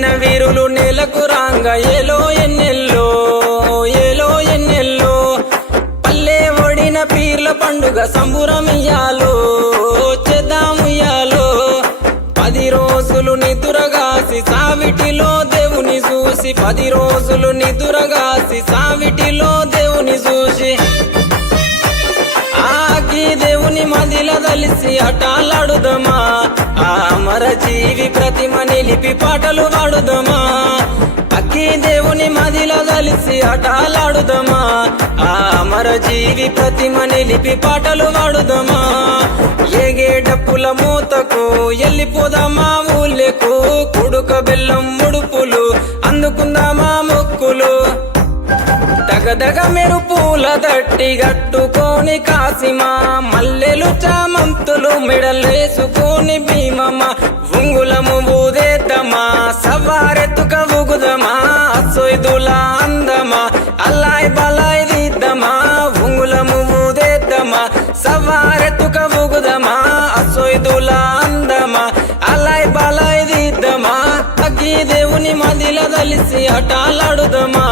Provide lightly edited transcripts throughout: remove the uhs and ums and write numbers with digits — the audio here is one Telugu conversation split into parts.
పుట్టిన వీరులు నేలకు రాంగ ఏలో ఎన్నెల్లో ఏలో ఎన్నెల్లో పల్లె ఒడిన పీర్ల పండుగ సంబురమియాలో చేద్దాముయ్యాలో 10 రోజులు నిదురగాసి సావిటిలో దేవుని చూసి 10 రోజులు నిదురగాసి సావిటిలో దేవుని చూసి ఆకి దేవుని మదిల దలిసి ఆటలాడుదమా ఆ అమర జీవి ప్రతిమ నిలిపి పాటలు పాడుదమా అక్కి దేవుని మదిల దలిసి ఆటలాడుదమా ఆ అమర జీవి ప్రతిమ నిలిపి పాటలు పాడుదమా ఏగే డప్పుల మూతకు ఎల్లిపోదామా ఊళ్ళకు కుడుక బెల్లం ముడుపులు అందుకుందామా మొక్కులు దగదగ మెరుపుల దట్టి గట్టుకొని కాసిమా మల్లెలు చామంతులు మెడలేసుకొని భీమమ్మ ఉంగులము ఊదేద్దమా సవారెత్తుక ఊగుదమా సొయ్దుల అందమా అల్లాయ్ బలాయ్ దిద్దమా ఉంగులము ఊదేద్దమా సవారెత్తుక ఊగుదమా సొయ్దుల అందమా అల్లాయ్ బలాయ్ దిద్దమా అగ్గి దేవుని మదిల దలిసి ఆటలాడుదమా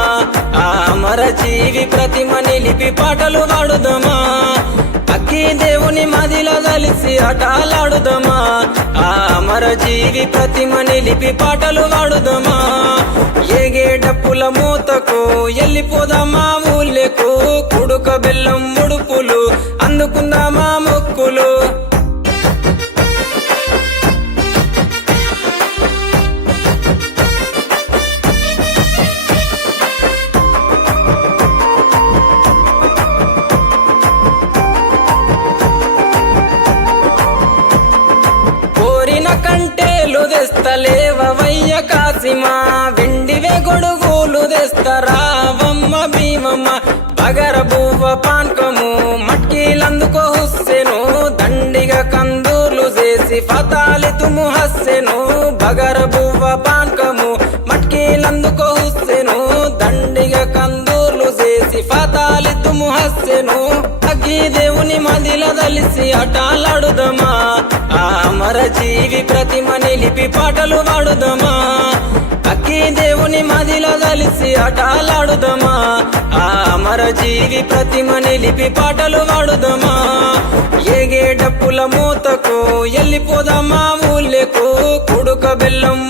ఆ అమర జీవి ప్రతిమ నిలిపి పాటలు పాడుదమా అక్కి దేవుని మదిల దలిసి ఆటలాడుదమా ఆ అమర జీవి ప్రతిమ నిలిపి పాటలు పాడుదమా ఏగే డప్పుల మూతకు ఎల్లిపోదామా ఊళ్ళకు కుడుక బెల్లం ముడుపులు అందుకుందామా మొక్కులు కంటేలు తెస్తలేవయ్య కాసిమా వెండివే గొడుగులు తెస్తరావమ్మ భీమమ్మ బగర బువ్వ పాన్కము మట్కీలందుకో హుస్సెను దండిగా కందూర్లు చేసి ఫతాలితుము హస్సెను బగర బువ్వ పాన్కము మట్కీలందుకో హుస్సెను దండిగా కందూర్లు చేసి ఫతాలితుము హస్సెను అగ్గి దేవుని మదిల దలిసి ఆటలాడుదమా ఆ అమర జీవి ప్రతిమ నిలిపి పాటలు పాడుదమా అక్కి దేవుని మదిల దలిసి ఆటలాడుదమా ఆ అమర జీవి ప్రతిమ నిలిపి పాటలు పాడుదమా ఏగే డప్పుల మూతకు ఎల్లిపోదామా ఊళ్ళకు కుడుక బెల్లం